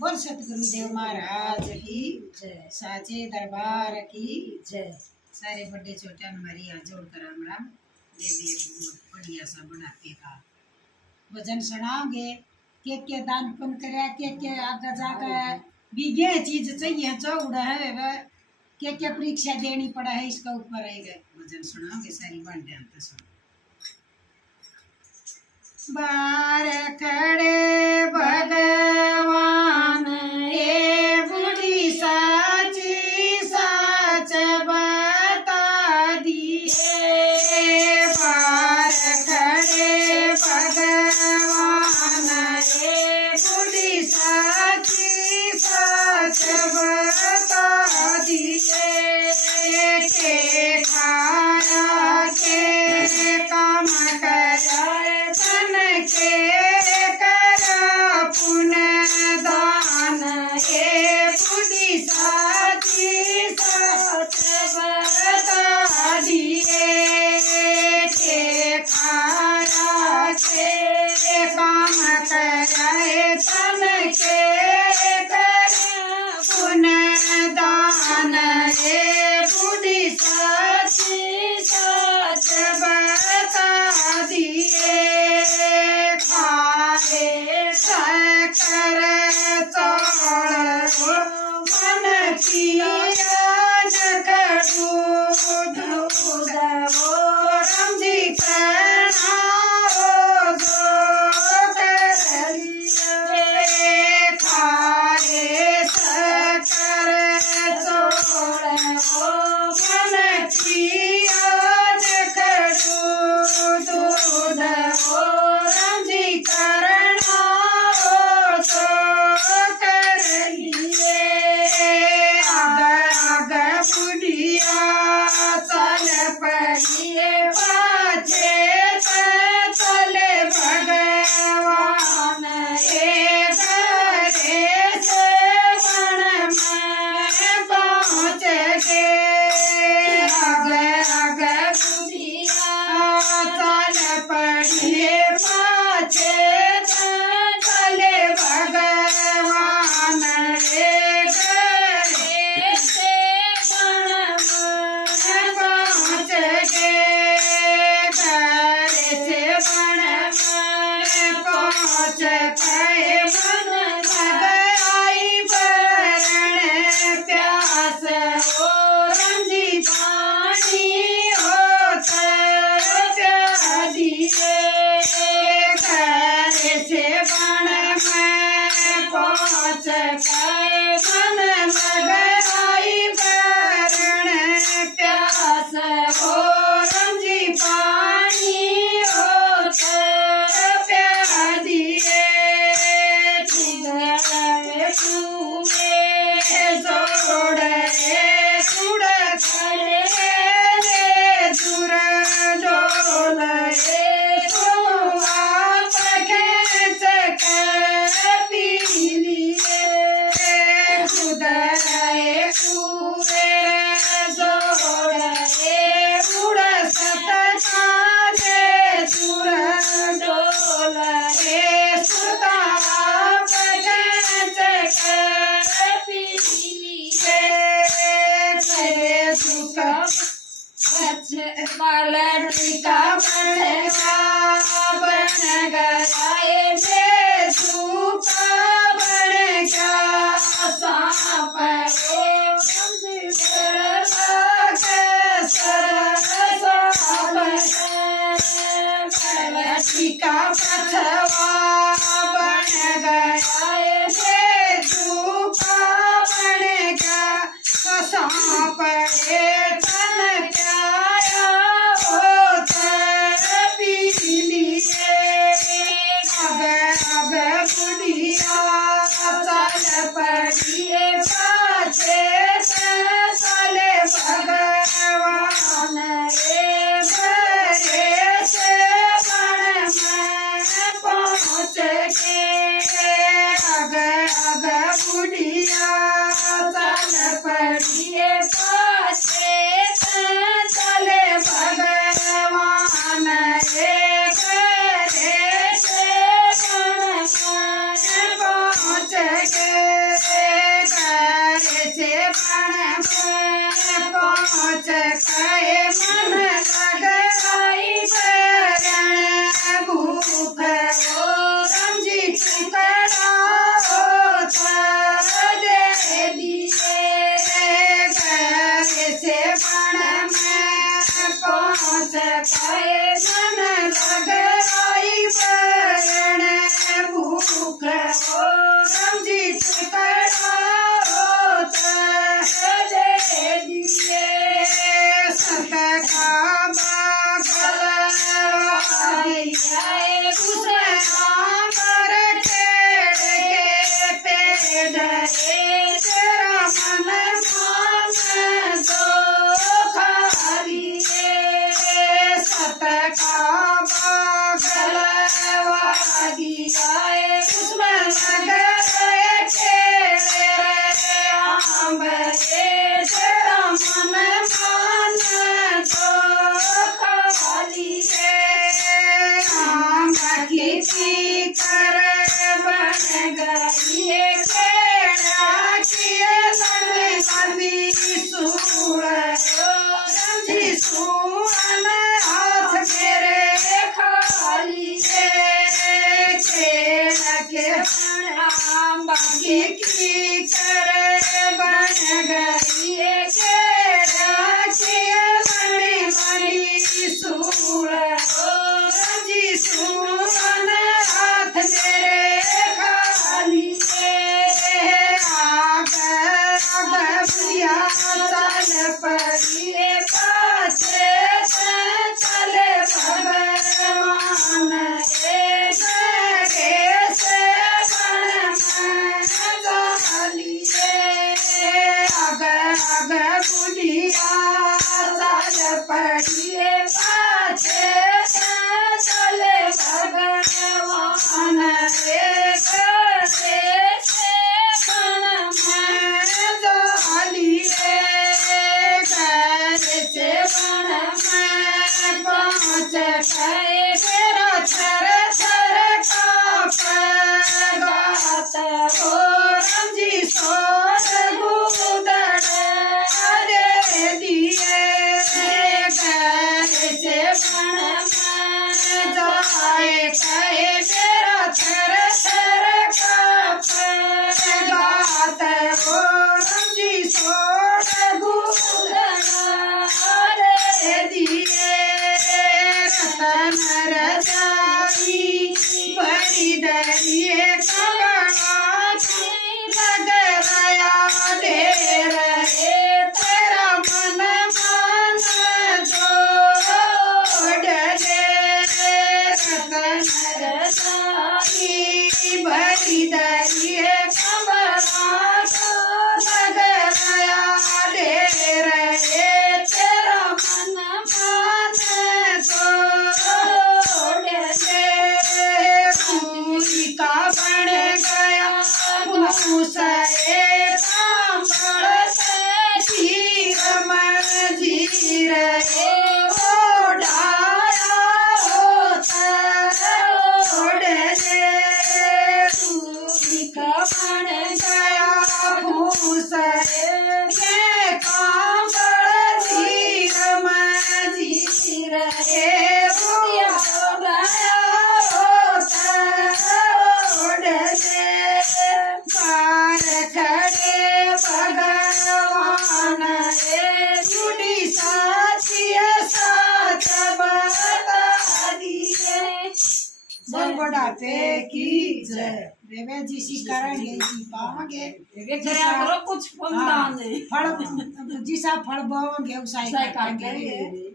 बोल सतगुरुदेव महाराज की जय। साचे दरबार की जय। सारे बड़े छोटे हमारी हाथ जोड़कर राम राम। देवी बहुत बढ़िया सा बना के का भजन सुनाओगे। के दान पुण्य करे के आगे जाकर बीघे चीज चाहिए चौड़ा है वह के परीक्षा देनी पड़ा है इसका ऊपर रहेगा। भजन सुनाओगे सारी बात ध्यान से सुनो। बार खड़े भगवान ये बूढ़ी साची साच बता दिए। बार खड़े भगवान ये बूढ़ी साची साच बता दिए। के खाया के काम कराए तन के करा पुण्य दान ये बुद्धि साची सच बता दिए। के खाया के काम कराए तन के करा पुण्य दान ये बुद्धि साची सच बता दिए। खाए शक्कर चौड़ मन पिया दूध रमजी प्रणाओ जो कर लिए। खाए शक्कर चौड़ मन पिया दूध रमजी करणाओ जो कर लिए। आग बुढ़िया चल पड़िए पाछे चले भगवान एक घरे से वन में पहुँच गए। आग बुढ़िया चल पड़िए पाछे चले भगवान एक घरे से वन में पहुँच गए। घरे से वन में पहुँच गए। मन आई बरण प्यास हो रंजी पानी होता प्या दिए। घरे से वन में पहुँच गए। मन आई बरण प्यास हो रंजी पानी होता प्या दिए। जोड़े सुड़ खड़े सुर जोड़े खेच पी लिए। खुदरे कुरे जोड़े उड़ सतना दे सुर जोड़े सुता खेच पी लिए। सुख पलटी का बनवा बन गए सुखा बन गया सांप पलटी का पछवा बन गया सुखा बन गया सांप तन प्याया होता पी लिए। अब बुढ़िया चल पड़िए पाछे चले भगवान रे घरे से वन में पहुँच गए। अब बुढ़िया चल पड़िए पाछे चले भगवान रे घरे से वन में पहुँच गए। पहुँच कहे मन लगवाई बरण भूख हो रमजी टुकड़ा दे दिए घर से बण में पहुँच कहे मन लगवाई बरण भूख हो रमजी टुकड़ा दे दिए सत का बागल मर के पेड़ तेरा मन मान दो खालिए सत का बागल उसमें लगे तेरा मन मान दो खालिए आम की कर बन गई केड़ा किए लंबी सूर रमजी सूरन हाथ मेरे खालिए केड़ा के आम की कर बन गई केड़ा किए लंबी सूर रमजी सूरन हाथ मेरे खालिए आग बुढ़िया चल पड़िए पाछे चले भगवान रे जगे से बन जालिए आग बुढ़िया चल पड़िए पाछे चले भगवान रे जगे से बन जालिए घर से बन में पहुँच गए मेरा थर थर काँप गात हो रमजी सोर गुदड़ दे दिए घर से बन में जाए कहे मेरा थर थर काँप गात हो रमजी सोर गुदड़ दे दिए रतन रजाई बड़ी दरिए कमला लग रहा ढेर तेरा मन मान जोड़ दे रतन रजाई बड़ी दरिए कमला लग रहा ढेर तेरा मन मान जोड़ दे पूरी का बन गया भूसरे सांभर से जीर मन जीर ओ डाया होता ओढ़ दे पूरी का बन गया भूसरे के कांबड़ जीर मन जीर ओ डाया पार खड़े भगवान रे जुड़ी साचिए साच बता दिए सब बुढ़ापे की जय रेवे जी सी करेंगे जी पाओगे करो कुछ फल फल जी सा फल बोओगे उसाई काटेंगे